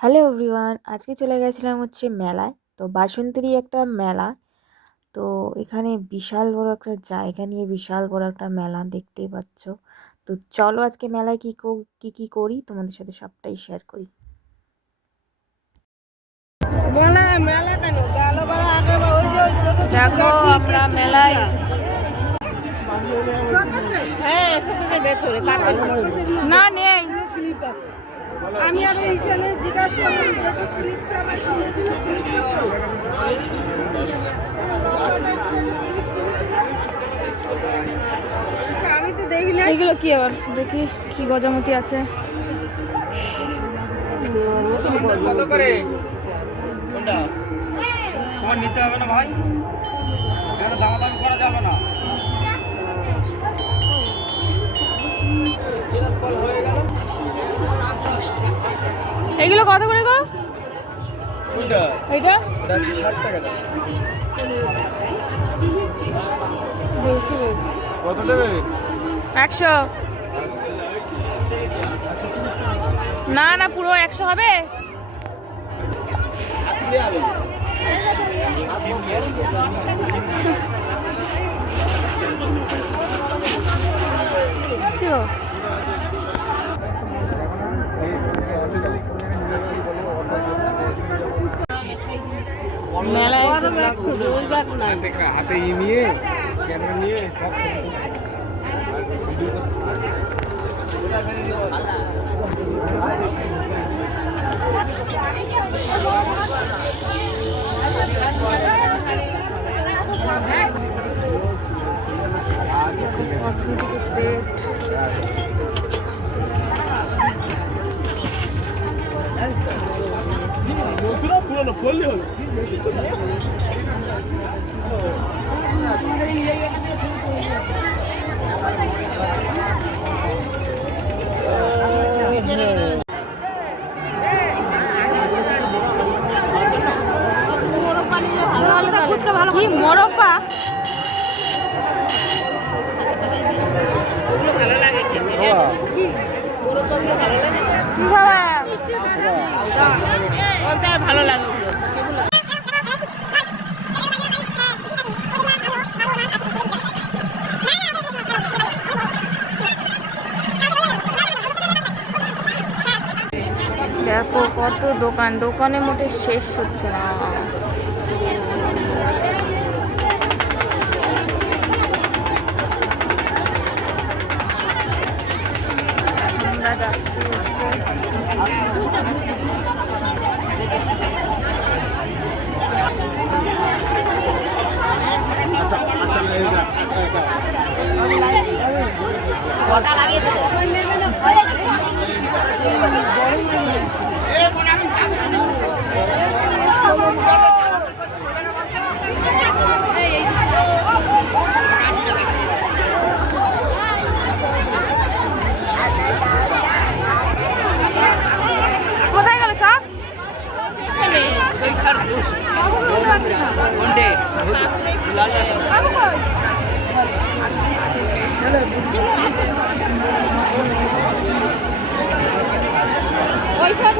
Hello everyone, আজকে চলে গেছিলাম হচ্ছে মেলায়। তো বাসন্তীরই একটা মেলা। তো এখানে বিশাল বড় একটা জায়গা নিয়ে বিশাল বড় একটা মেলা দেখতেই পাচ্ছ। তো চলো আজকে মেলায় কি করি তোমাদের সাথে সবটাই শেয়ার করি। দেখো আমরা মেলায় না নেই। আমি আর এইখানে জিজ্ঞাসা করলাম যে ক্লিপটা আমার সঙ্গে দিল আমি তো দেখি না। এগুলো কি আবার দেখি কি গজামতি আছে। কত করে কোনটা তোমার নিতে হবে না ভাই, এখানে দামাদামি করা যাবে না। এগুলো কত করে গো? কোনটা? এটা 160 টাকা দাও। বেশি কত দেবে? 100। না না পুরো 100 হবে। কি গো? মেলায় হাতে নিয়ে ক্যামেরা নিয়ে সব কসমেটিকের সেট। পুরো ফললে হলো। কি মোরব্বা? ওগুলো ভালো লাগে খেতে। কি মোরব্বাগুলো ভালো লাগে? কি খাবে? ওটা ভালো লাগে ওগুলো। দেখো কত দোকান, দোকানে মোটে শেষ হচ্ছে না। আমরা যাচ্ছি কোথায় গেল সব? ওই সব